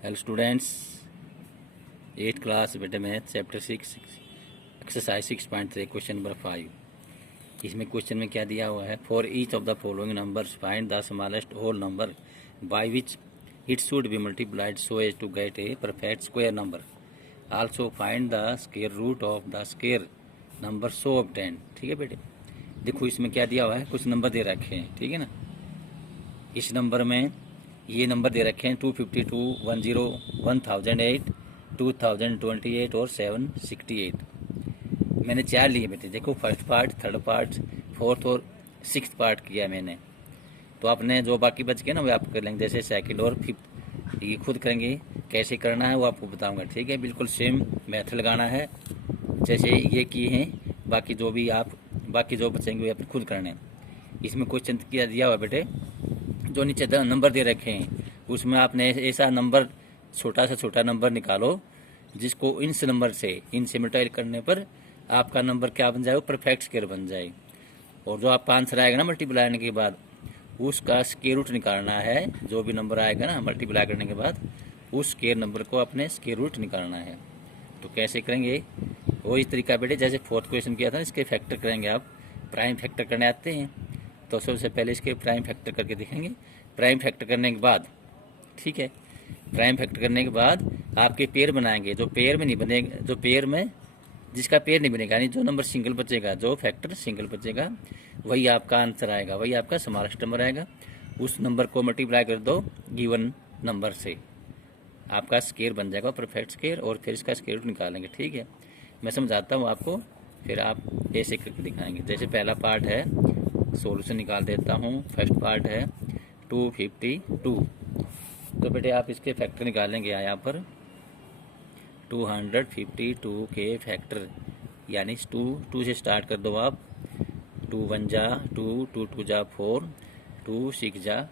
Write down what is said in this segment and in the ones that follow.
Hello students, 8th class बेटे math chapter 6 exercise 6.3 question number 5। इसमें question में क्या दिया हुआ है, for each of the following numbers find the smallest whole number by which it should be multiplied so as to get a perfect square number. Also find the square root of the square number so obtain. ठीक है बेटे, देखो इसमें क्या दिया हुआ है, कुछ नंबर दे रखे हैं, ठीक है ना। इस नंबर में ये नंबर दे रखे हैं 252, 10, 1008, 2028 और 768। मैंने 4 लिए बेटे, देखो first part, third part, fourth और सिक्स्थ पार्ट किया मैंने। तो आपने जो बाकी बच गए ना वो आप कर लेंगे, जैसे सेकंड और फिफ्थ ये खुद करेंगे। कैसे करना है वो आपको बताऊंगा, ठीक है। बिल्कुल सेम मेथड लगाना है जैसे ये किए हैं। बाकी जो बचेंगे वो आप खुद करने हैं। इसमें क्वेश्चन क्या दिया हुआ बेटे, जो नीचे नंबर दे रखे हैं उसमें आपने ऐसा नंबर, छोटा से छोटा नंबर निकालो जिसको इनसे नंबर से मल्टीप्लाई करने पर आपका नंबर क्या बन जाए, वो परफेक्ट स्क्वायर बन जाए। और जो आपका आंसर आएगा ना मल्टीप्लाई करने के बाद, उसका स्क्वायर रूट निकालना है। जो भी नंबर आएगा ना मल्टीप्लाई करने के बाद, उस स्क्वायर नंबर को अपने स्क्वायर रूट निकालना है। तो कैसे करेंगे, वही तरीका बेटे जैसे फोर्थ क्वेश्चन किया था, इसके फैक्टर करेंगे। आप प्राइम फैक्टर करने आते हैं तो सबसे पहले इसके प्राइम फैक्टर करके देखेंगे। प्राइम फैक्टर करने के बाद, ठीक है, प्राइम फैक्टर करने के बाद आपके पेयर बनाएंगे। जो पेयर में नहीं बनेगा, जो पेयर में जिसका पेयर नहीं बनेगा, यानी जो नंबर सिंगल बचेगा, जो फैक्टर सिंगल बचेगा, वही आपका आंसर आएगा, वही आपका स्मॉलेस्ट नंबर आएगा। उस नंबर को मल्टीप्लाई कर दो गिवन नंबर से, आपका स्क्वायर बन जाएगा परफेक्ट स्क्वायर। और फिर इसका स्क्वायर रूट निकालेंगे, ठीक है। मैं समझाता हूँ आपको, फिर आप ऐसे करके दिखाएंगे। जैसे पहला पार्ट है, सॉल्यूशन निकाल देता हूँ। फर्स्ट पार्ट है 252। तो बेटे आप इसके फैक्टर निकालेंगे यहाँ पर 252 के फैक्टर, यानी 2 से स्टार्ट कर दो आप। 2 1 जा 2, 2 2 जा 4, 2 6 जा,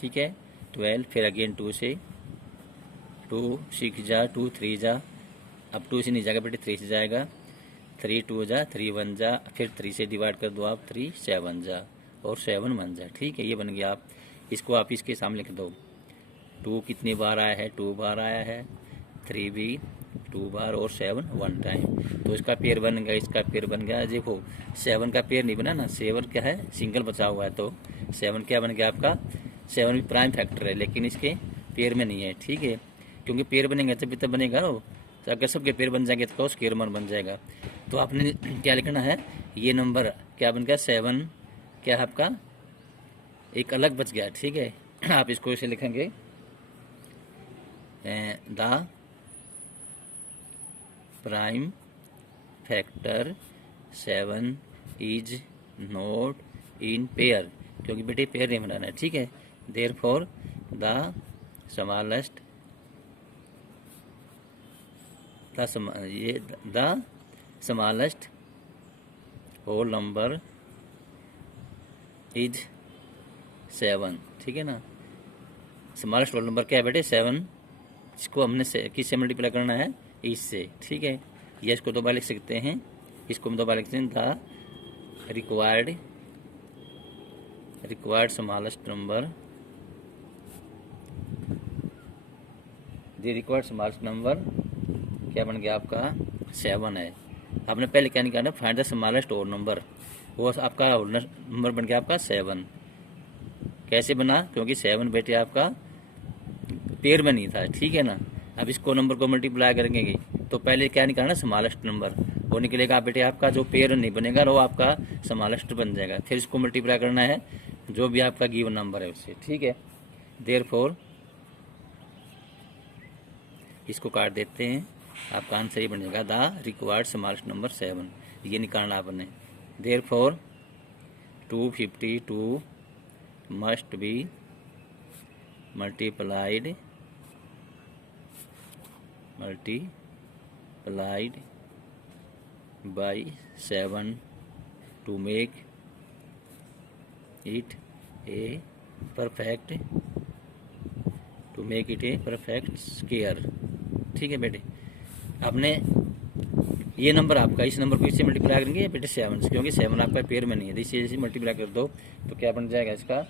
ठीक है, 12। फिर अगेन 2 से, 2 6 जा, 2 3 जा, अब 2 से नहीं जाएगा बेटे, 3 से जाएगा। 3 2 जा, 3 1 जा, फिर 3 से डिवाइड कर दो आप, 3 7 जा और 7 1 जा, ठीक है। ये बन गया। आप इसको आप इसके सामने लिख दो। 2 कितनी बार आया है, 2 बार आया है। 3 भी 2 बार और 7 1 टाइम। तो इसका पेयर बन गया, इसका पेयर बन गया। देखो 7 का पेयर नहीं बना ना, 7 क्या है, सिंगल बचा हुआ है। तो 7 क्या बन गया आपका, 7 भी प्राइम फैक्टर है लेकिन इसके पेयर में नहीं है, ठीक है। क्योंकि पेयर बनेंगे तभी तो बनेगा ना। तो अगर सबके पेयर बन जाएंगे तो स्क्वायर बन जाएगा। तो आपने क्या लिखना है, ये नंबर क्या बन गया, 7 क्या है आपका, एक अलग बच गया, ठीक है। आप इसको ऐसे लिखेंगे, the prime factor 7 is not in pair, क्योंकि बेटे पेयर नहीं बनाना है, ठीक है। Therefore the smallest the smallest whole number is 7, ठीक है ना। स्मॉलेस्ट होल नंबर क्या है बेटे, 7। इसको हमने किससे मल्टीप्लाई करना है, इससे, ठीक है। या इसको दो बार लिख सकते हैं, इसको हम दो बार लिखते हैं, the required smallest number, the required smallest number क्या बन गया आपका, 7 है। आपने पहले क्या निकालना, find the smallest whole number, वो आपका होल नंबर बन गया आपका 7। कैसे बना, क्योंकि 7 बेटे आपका पेयर में नहीं था, ठीक है ना। अब इसको नंबर को मल्टीप्लाई करेंगे तो पहले क्या निकालना, स्मॉलेस्ट नंबर, वो निकलेगा बेटे आपका। जो पेयर नहीं बनेगा वो आपका स्मॉलेस्ट बन जाएगा। फिर इसको मल्टीप्लाई करना है जो भी आपका गिवन नंबर है उससे, ठीक है। देयरफॉर इसको काट देते हैं, आपका आंसर ये बनेगा द रिक्वायर्ड स्मॉलेस्ट नंबर 7, ये निकालना आपने। Therefore 252 must be multiplied by 7 to make it a perfect square, ठीक है बेटे। आपने ये नंबर आपका, इस नंबर को इससे मल्टीप्लाई करेंगे बेटे 7 से, क्योंकि 7 आपका पेयर में नहीं है। इसे मल्टीप्लाई कर दो तो क्या बन जाएगा इसका,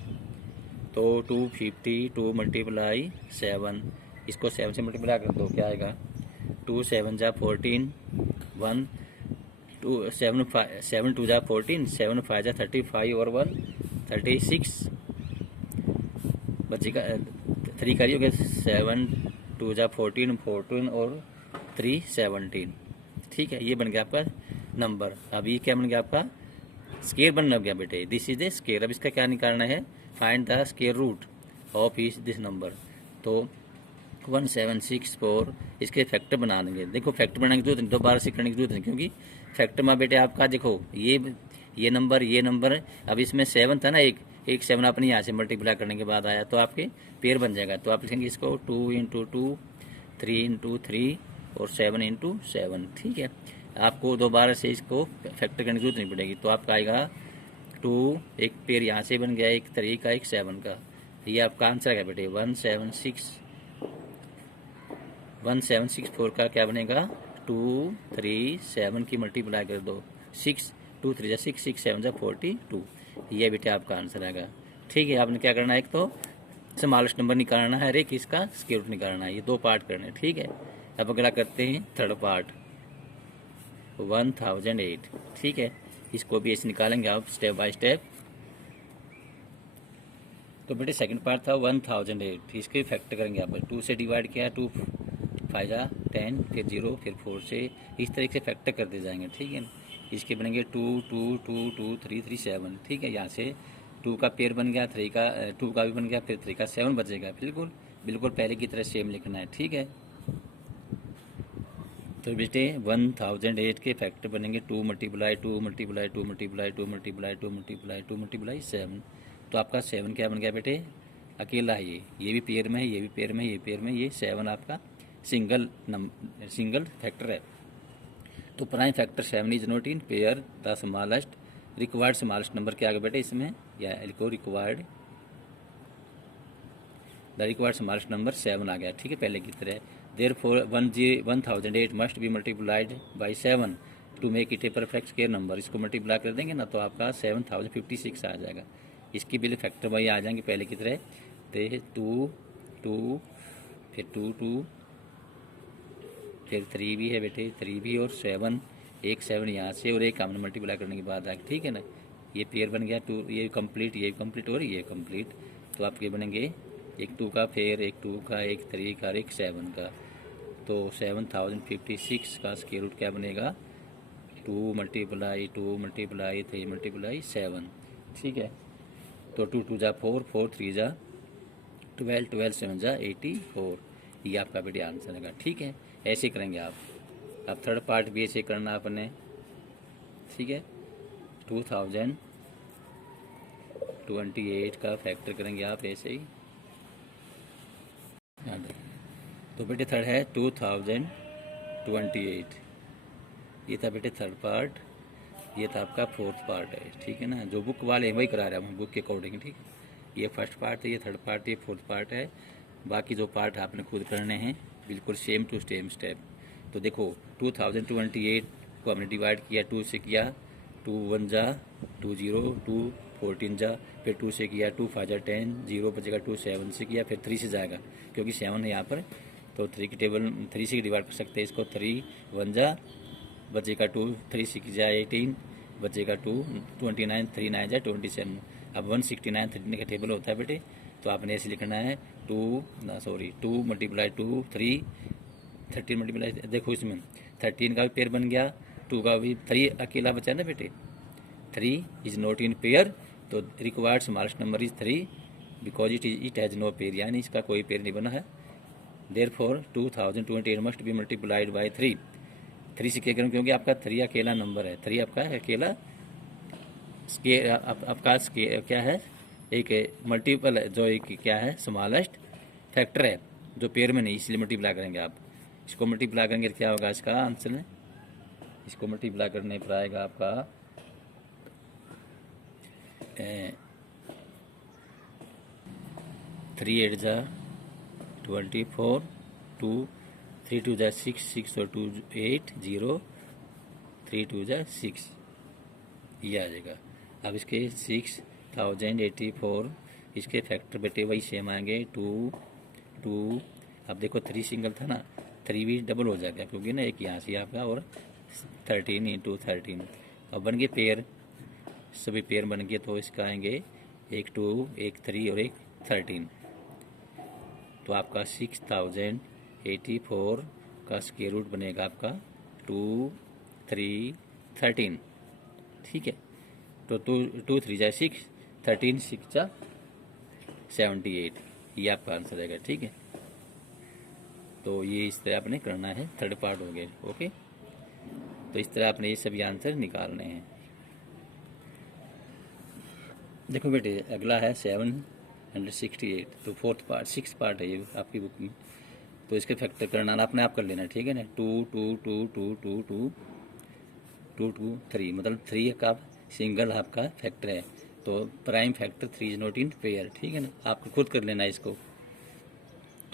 तो 252 मल्टीप्लाई 7 इसको 7 से मल्टीप्लाई कर दो, क्या आएगा 2 7 जा 14, 1 2 7 7 2 जा 14, 7 5 जा 35 और 1 36 बचेगा 3 करिए 7 2 जा 14 14 और 3 17। ठीक है, ये बन गया आपका नंबर। अब ये क्या बन गया आपका स्केयर बन गया बेटे, दिस इज द स्केयर। अब इसका क्या निकालना है, find the square root of इस दिस नंबर। तो 1764 इसके फैक्टर बना देंगे। देखो फैक्टर बनाने की जरूरत नहीं, दोबारा से करने की जरूरत नहीं, क्योंकि फैक्टर में बेटे आपका देखो ये नंबर अब इसमें 7 था ना, एक 7 अपने यहाँ से मल्टीप्लाई करने के बाद आया तो आपके पेयर बन जाएगा। तो आप लिखेंगे इसको 2 इंटू 2, 3 इंटू 3 और 7 इंटू 7। ठीक है, आपको दोबारा से इसको फैक्टर करने की जरूरत नहीं पड़ेगी। तो आपका आएगा 2, एक पेयर यहाँ से बन गया, एक 3 का एक 7 का। ये आपका आंसर है बेटे 1764 का क्या बनेगा 2 3 7 की मल्टीप्लाई कर दो 6 2 3 6 6 7 42। ये बेटे आपका आंसर आएगा। ठीक है, आपने क्या करना है, एक तो स्मॉलेस्ट नंबर निकालना है, एक इसका स्क्वायर रूट निकालना है। ये 2 पार्ट करने हैं। ठीक है, अब अगला करते हैं थर्ड पार्ट 1008। ठीक है, इसको भी ऐसे निकालेंगे आप स्टेप बाय स्टेप। तो बेटे सेकंड पार्ट था 1008, इसके फैक्टर करेंगे आप 2 से डिवाइड किया, 2 5 जा 10, फिर 0, फिर 4 से इस तरीके से फैक्टर करते जाएंगे। ठीक है ना, इसके बनेंगे 2 2 2 2 3 3 7। ठीक है, यहाँ से 2 का पेयर बन गया, 3 का 2 का भी बन गया, फिर 3 का 7 बचेगा। बिल्कुल पहले की तरह सेम लिखना है। ठीक है, तो बेटे 1008 के फैक्टर बनेंगे 2 multiply 2 multiply 2 multiply 2 multiply 2 multiply 2 multiply 7। तो आपका 7 क्या बन गया बेटे, अकेला है ये भी पेयर में है, ये भी पेयर में, ये पेयर में, ये 7 आपका सिंगल फैक्टर है। तो prime factor 7 is not in pair the smallest required smallest number क्या आ गया बेटे इसमें, या लिखो required the required smallest number 7 आ गया। ठीक है, पहले की तरह। Therefore 1008 must be multiplied by 7 to make it a perfect square number। इसको मल्टीप्लाई कर देंगे ना तो आपका 7056 आ जाएगा। इसकी बिल फैक्टर वही आ जाएंगे पहले की तरह। तो 2 2 फिर 2 2 फिर 3 भी है बेटे, 3 भी और 7, एक 7 यहाँ से और एक हमने मल्टीप्लाई करने के बाद आएगा। ठीक है ना, ये पेयर बन गया 2, ये कंप्लीट, ये कंप्लीट और ये कंप्लीट। तो आपके बनेंगे एक 2 का, फिर एक 2 का, एक 3 का, एक 7 का। तो 7056 का स्क्वायर रूट क्या बनेगा 2 मल्टीप्लाई 2 मल्टीप्लाई 3 मल्टीप्लाई 7। ठीक है, तो 2 2 जा 4, 4 3 जा 12, 12 7 जा 84। ये आपका बेटे आंसर है। ठीक है, ऐसे करेंगे आप। अब थर्ड पार्ट भी ऐसे करना अपने। ठीक है, 2028 का फैक्टर करेंगे आप ऐसे ही। तो बेटे थर्ड है 2028, ये था बेटे थर्ड पार्ट, ये था आपका फोर्थ पार्ट है। ठीक है ना, जो बुक वाले हैं वही करा रहे हैं हम बुक के अकॉर्डिंग। ठीक है, ये फर्स्ट पार्ट है, ये थर्ड पार्ट, ये फोर्थ पार्ट है। बाकी जो पार्ट आपने खुद करने हैं बिल्कुल सेम टू सेम स्टेप। तो देखो 2028 को हमने डिवाइड किया, 2 से किया, 2 1 जा 2 0, 2 14 जा, फिर 2 से किया, 2 5 जा 10, 0 बचेगा, 2 7 से किया, फिर 3 से जाएगा क्योंकि 7 है यहाँ पर। तो 3 की टेबल 3 से डिवाइड कर सकते हैं इसको। 3 1 जा बचेगा 2, 3 6 जा 18 बचेगा 2, 29 3 9 जा 27। अब 169 13 का टेबल होता है बेटे, तो आपने ऐसे लिखना है 2 मल्टीप्लाई 2 3 13 मल्टीप्लाई, देखो इसमें 13 का भी पेयर बन गया, 2 का भी, 3 अकेला बचा ना बेटे, 3 इज नॉट इन पेयर। तो required smallest number is 3 because it has no pair, यानी इसका कोई पेयर नहीं बना है। Therefore 2028 must be multiplied by 3। 3 से क्या करूँ, क्योंकि आपका 3 अकेला नंबर है, 3 आपका अकेला स्केयर, आपका स्केयर क्या है, एक मल्टीपल है, जो एक क्या है स्मॉलेस्ट फैक्टर है जो पेयर में नहीं, इसलिए मल्टीप्लाई करेंगे आप। इसको मल्टीप्लाई करेंगे तो क्या होगा इसका आंसर है, इसको मल्टीप्लाई करने पर आएगा आपका 3 8 जा 24, 2 3 2 जा 6 6 और 2 8 0, 3 2 जा 6, ये आ जाएगा। अब इसके 6084 इसके फैक्टर बेटे वही सेम आएंगे 2 2। अब देखो 3 सिंगल था ना, 3 भी डबल हो जाएगा क्योंकि ना एक यहाँ से आपका और 13 इंटू 13। अब बन गए पेयर, सभी पेयर बन गए तो इसका आएंगे एक 2 एक 3 और एक 13। तो आपका 6084 का स्क्वायर रूट बनेगा आपका 2 3 13। ठीक है, तो 2 3 जा 6, 13 6 जा 78, ये आपका आंसर रहेगा। ठीक है, तो ये इस तरह आपने करना है, थर्ड पार्ट हो गया। ओके, तो इस तरह आपने ये सभी आंसर निकालने हैं। देखो बेटे, अगला है 768, तो फोर्थ पार्ट 6 पार्ट है ये आपकी बुक में। तो इसके फैक्टर करना अपने आप कर लेना, ठीक है ना। 2 2 2 2 2 2 2 2 3, मतलब 3 का सिंगल आपका फैक्टर है, तो prime factor 3 is not in pair. ठीक है ना, आपको खुद कर लेना इसको।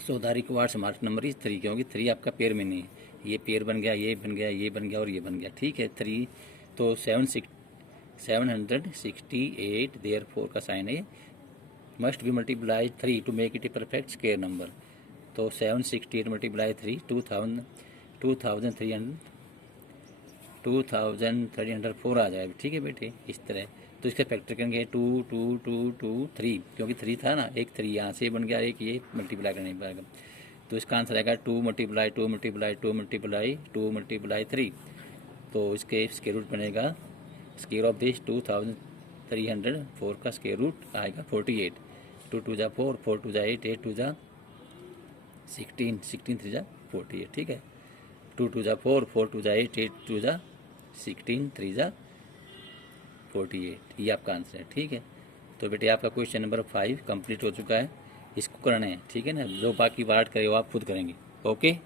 So the required smart number is 3, क्योंकि 3 आपका पेयर में नहीं है। ये पेयर बन गया, ये बन गया, ये बन गया और ये बन गया। ठीक है, 3 तो 768 देयर फोर का साइन है must be multiply 3 to make it a perfect square number. तो 768 मल्टीप्लाई 3 2304 आ जाएगा। ठीक है बेटे, इस तरह। तो इसका फैक्टर करेंगे 2 2 2 2 3, क्योंकि 3 था ना, एक 3 यहाँ से बन गया, एक ये मल्टीप्लाई करने पड़ेगा। तो इसका आंसर आएगा 2 मल्टीप्लाई 2 मल्टीप्लाई 2 मल्टीप्लाई 2 मल्टीप्लाई 3। तो इसके स्क्वायर रूट बनेगा, स्क्वायर ऑफ दिस 2304 का स्क्वायर रूट आएगा 48। 2 2 जा 4, 4 2 जा 8, 8 2 जा 16, 16 3 जा 48। ठीक है, 2 2 जा 4, 4 2 जा 8, 8 2 जा 16, 3 जा 48, ये आपका आंसर है। ठीक है, तो बेटे आपका क्वेश्चन नंबर 5 कंप्लीट हो चुका है। इसको करना है, ठीक है ना। जो बाकी पार्ट करे वो आप खुद करेंगे। ओके।